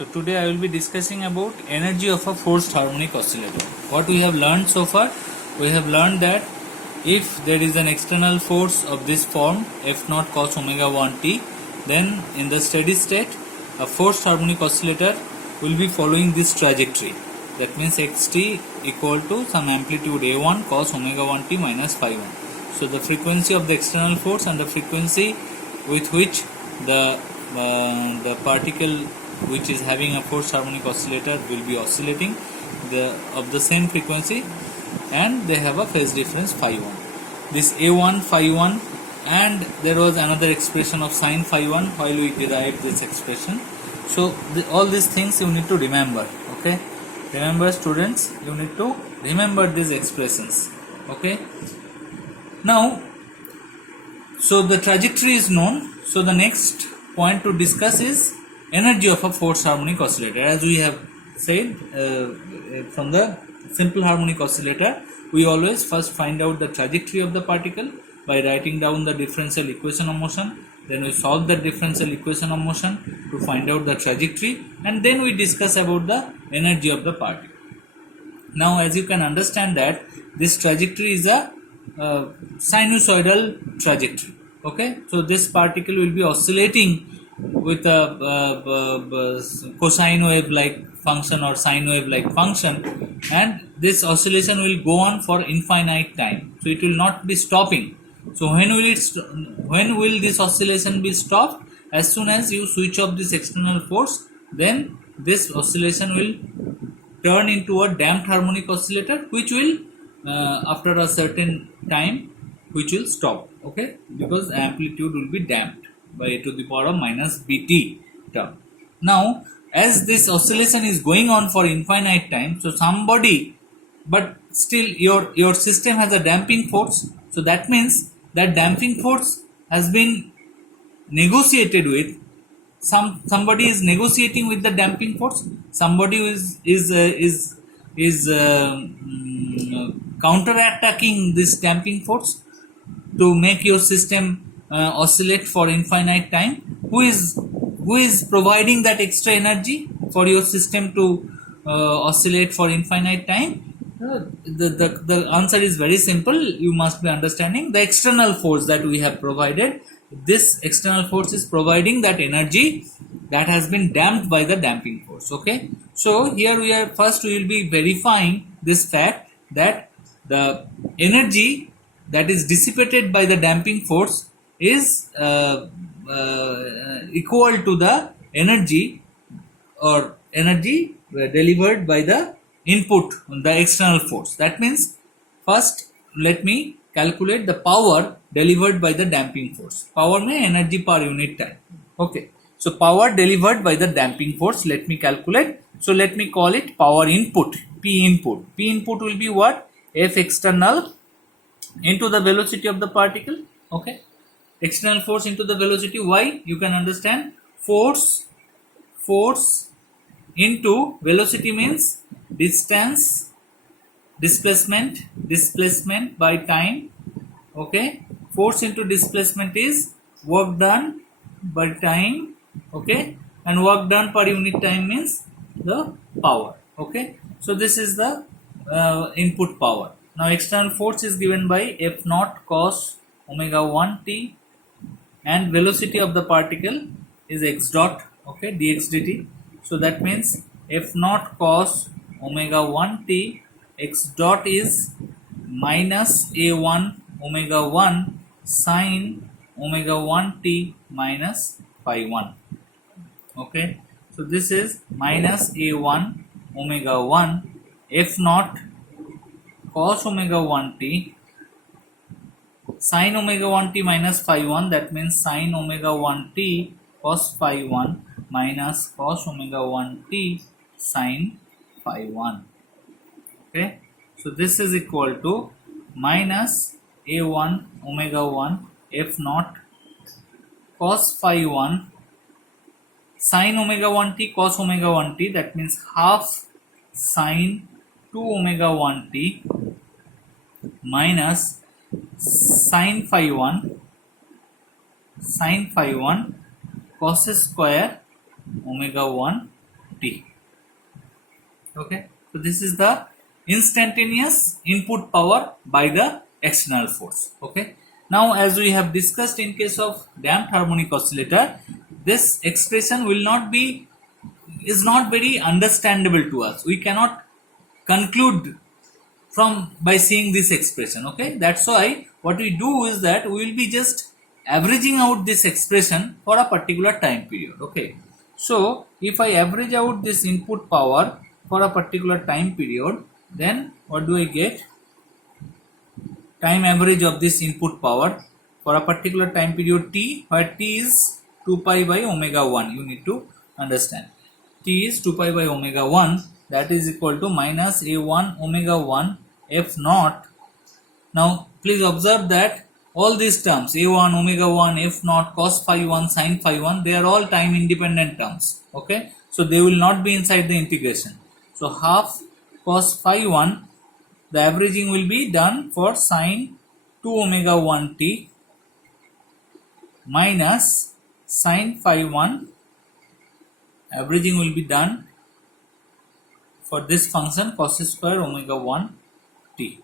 So today I will be discussing about energy of a forced harmonic oscillator. What we have learned so far, we have learned that if there is an external force of this form F naught cos omega 1t, then in the steady state a forced harmonic oscillator will be following this trajectory. That means xt equal to some amplitude a1 cos omega 1t minus phi 1. So the frequency of the external force and the frequency with which the particle which is having a forced harmonic oscillator will be oscillating of the same frequency, and they have a phase difference phi 1. This a1 phi 1, and there was another expression of sin phi 1 while we derived this expression. So all these things you need to remember. Okay, remember students, you need to remember these expressions. Okay, now so the trajectory is known. So the next point to discuss is energy of a forced harmonic oscillator. As we have said, from the simple harmonic oscillator, we always first find out the trajectory of the particle by writing down the differential equation of motion. Then we solve the differential equation of motion to find out the trajectory, and then we discuss about the energy of the particle. Now, as you can understand that this trajectory is a sinusoidal trajectory. Okay, so this particle will be oscillating with a cosine wave like function or sine wave like function, and this oscillation will go on for infinite time. So it will not be stopping. So when will this oscillation be stopped? As soon as you switch off this external force, then this oscillation will turn into a damped harmonic oscillator, which will after a certain time which will stop. Okay, because amplitude will be damped by a to the power of minus bt term. Now, as this oscillation is going on for infinite time, so but still your system has a damping force. So that means that damping force has been negotiated with. Somebody is negotiating with the damping force. Somebody is counter-attacking this damping force to make your system oscillate for infinite time. Who is providing that extra energy for your system to oscillate for infinite time? The answer is very simple. You must be understanding the external force that we have provided. This external force is providing that energy that has been damped by the damping force. Okay, so here we will be verifying this fact that the energy that is dissipated by the damping force is equal to the energy delivered by the input, the external force. That means first let me calculate the power delivered by the damping force. Power means energy per unit time. Okay, so power delivered by the damping force, let me calculate. So let me call it power input, P input. P input will be what? F external into the velocity of the particle. Okay, external force into the velocity. Why? You can understand. Force into velocity means distance, displacement by time. Okay, force into displacement is work done by time. Okay, and work done per unit time means the power. Okay, so this is the input power. Now external force is given by F naught cos omega 1t, and velocity of the particle is x dot. Okay, dx dt. So that means F naught cos omega 1t, x dot is minus a1 omega 1 sine omega 1t minus phi 1. Okay, so this is minus a1 omega 1 F naught cos omega 1t sine omega 1t minus phi 1. That means sine omega 1t cos phi 1 minus cos omega 1t sine phi 1. Okay, so this is equal to minus a1 omega 1 F naught cos phi 1 sine omega 1t cos omega 1t. That means half sine 2 omega 1t minus sine phi 1 cos square omega 1 t. Okay, so this is the instantaneous input power by the external force. Okay, now as we have discussed in case of damped harmonic oscillator, this expression is not very understandable to us. We cannot conclude from by seeing this expression. Okay, that's why what we do is that we will be just averaging out this expression for a particular time period. Okay, so if I average out this input power for a particular time period, then what do I get? Time average of this input power for a particular time period t, where t is 2 pi by omega 1. You need to understand, t is 2 pi by omega 1, that is equal to minus a1 omega 1 f naught. Now please observe that all these terms, a1 omega 1 f naught cos phi 1 sin phi 1, they are all time independent terms. Okay, so they will not be inside the integration. So half cos phi 1, the averaging will be done for sin 2 omega 1 t minus sin phi 1, averaging will be done for this function cos square omega 1 t.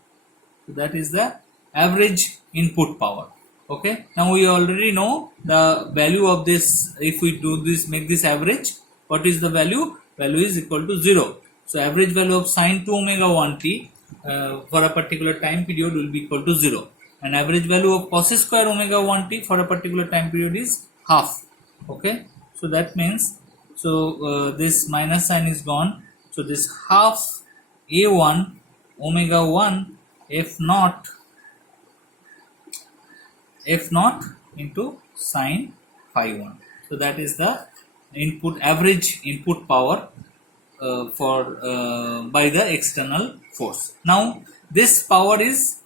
So that is the average input power. Okay, now we already know the value of this. If we do this, make this average, what is the value? Value is equal to 0. So average value of sin 2 omega 1 t for a particular time period will be equal to 0, and average value of cos square omega 1 t for a particular time period is half. Okay, so that means, so this minus sign is gone, so this half a1 omega 1 f naught into sin phi 1. So that is the average input power by the external force. Now this power is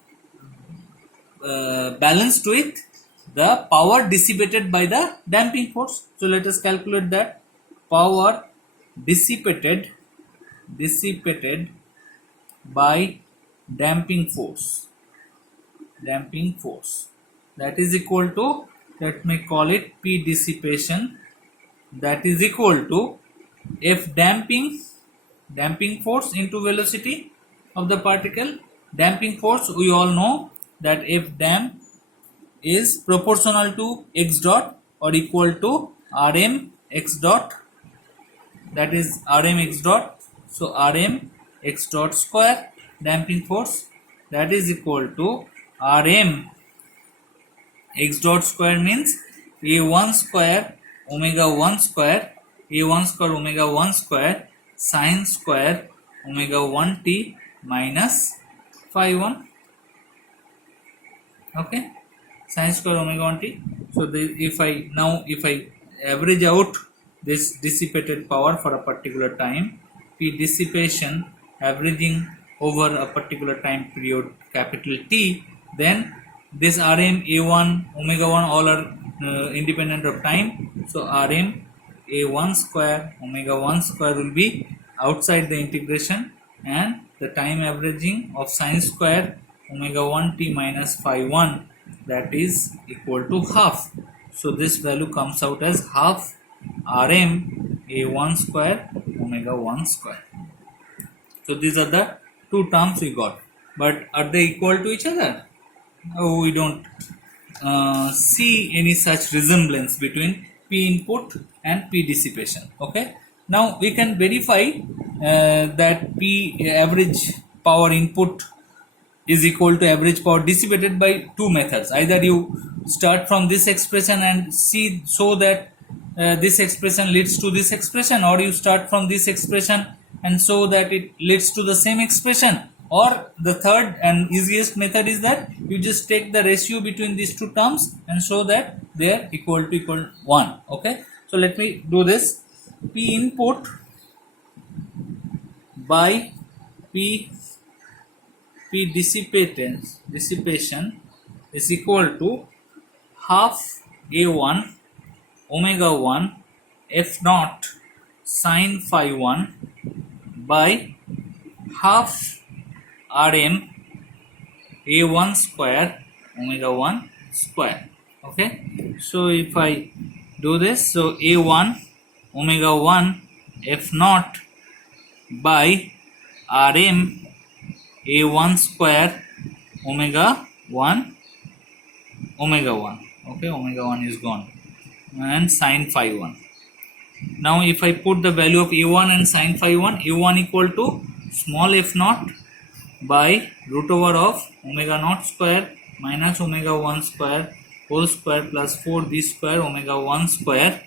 balanced with the power dissipated by the damping force. So let us calculate that. Power dissipated by damping force, that is equal to, let me call it P dissipation, that is equal to F damping force into velocity of the particle. Damping force, we all know that F damp is proportional to x dot or equal to Rm x dot, that is Rm x dot. So Rm x dot square damping force, that is equal to Rm x dot square means a1 square omega 1 square, a1 square omega 1 square sin square omega 1 t minus phi 1. Okay, sin square omega 1 t. So if I average out this dissipated power for a particular time, P dissipation averaging over a particular time period capital T, then this Rm a1 omega 1 all are independent of time. So Rm a1 square omega 1 square will be outside the integration, and the time averaging of sin square omega 1 t minus phi 1, that is equal to half. So this value comes out as half Rm a1 square omega 1 square. So these are the two terms we got, but are they equal to each other? No, we don't see any such resemblance between P input and P dissipation. Okay, now we can verify that P average power input is equal to average power dissipated by two methods. Either you start from this expression and see so that this expression leads to this expression, or you start from this expression and so that it leads to the same expression, or the third and easiest method is that you just take the ratio between these two terms and show that they are equal to 1. Okay, so let me do this. P input by P dissipation is equal to half a1 omega 1 f naught sin phi 1 by half Rm a1 square omega 1 square. Okay, so if I do this, so a1 omega 1 F naught by Rm A1 square omega 1 omega 1. Okay, omega 1 is gone, and sine phi 1. Now if I put the value of A1 and sine phi 1, A1 equal to small f naught by root over of omega naught square minus omega 1 square whole square plus 4b square omega 1 square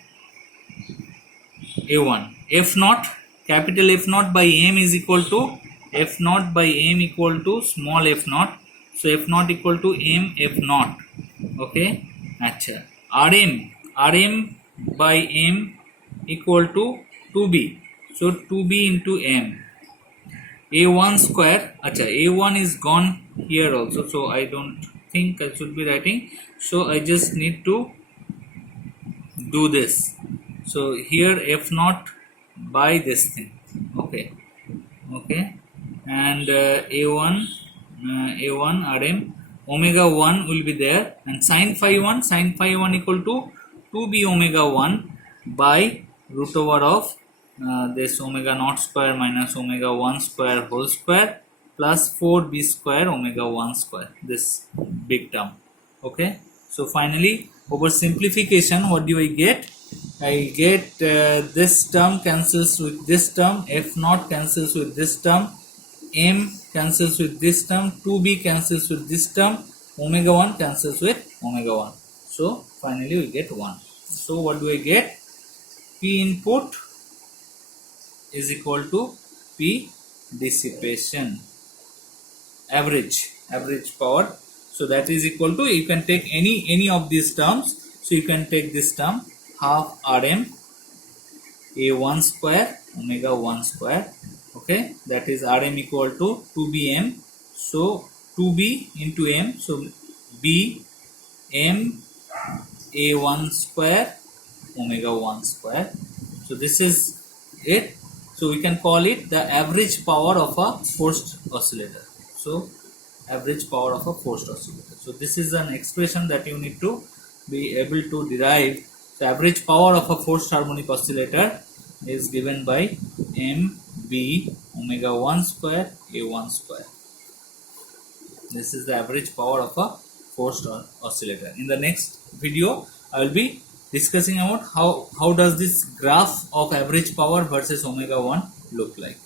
A1. F naught, capital F naught by m is equal to F naught by m equal to small f naught. So F naught equal to m F naught. Okay. Acha. Rm by m equal to 2b. So 2b into m. A1 square. Acha. A1 is gone here also. So I don't think I should be writing. So I just need to do this. So here f naught by this thing. Okay. And a1 Rm omega 1 will be there, and sine phi 1 equal to 2b omega 1 by root over of this omega naught square minus omega 1 square whole square plus 4b square omega 1 square, this big term. Okay, so finally over simplification, what do I get? I get this term cancels with this term, f naught cancels with this term, m cancels with this term, 2b cancels with this term, omega 1 cancels with omega 1. So finally we get 1. So what do I get? P input is equal to P dissipation, average power. So that is equal to, you can take any of these terms. So you can take this term half Rm A1 square omega 1 square. Okay, that is Rm equal to 2bm. So 2b into m. So b m A1 square omega 1 square. So this is it. So we can call it the average power of a forced oscillator. So average power of a forced oscillator. So this is an expression that you need to be able to derive. The average power of a forced harmonic oscillator is given by mb omega 1 square A1 square. This is the average power of a forced oscillator. In the next video, I will be discussing about how does this graph of average power versus omega 1 look like.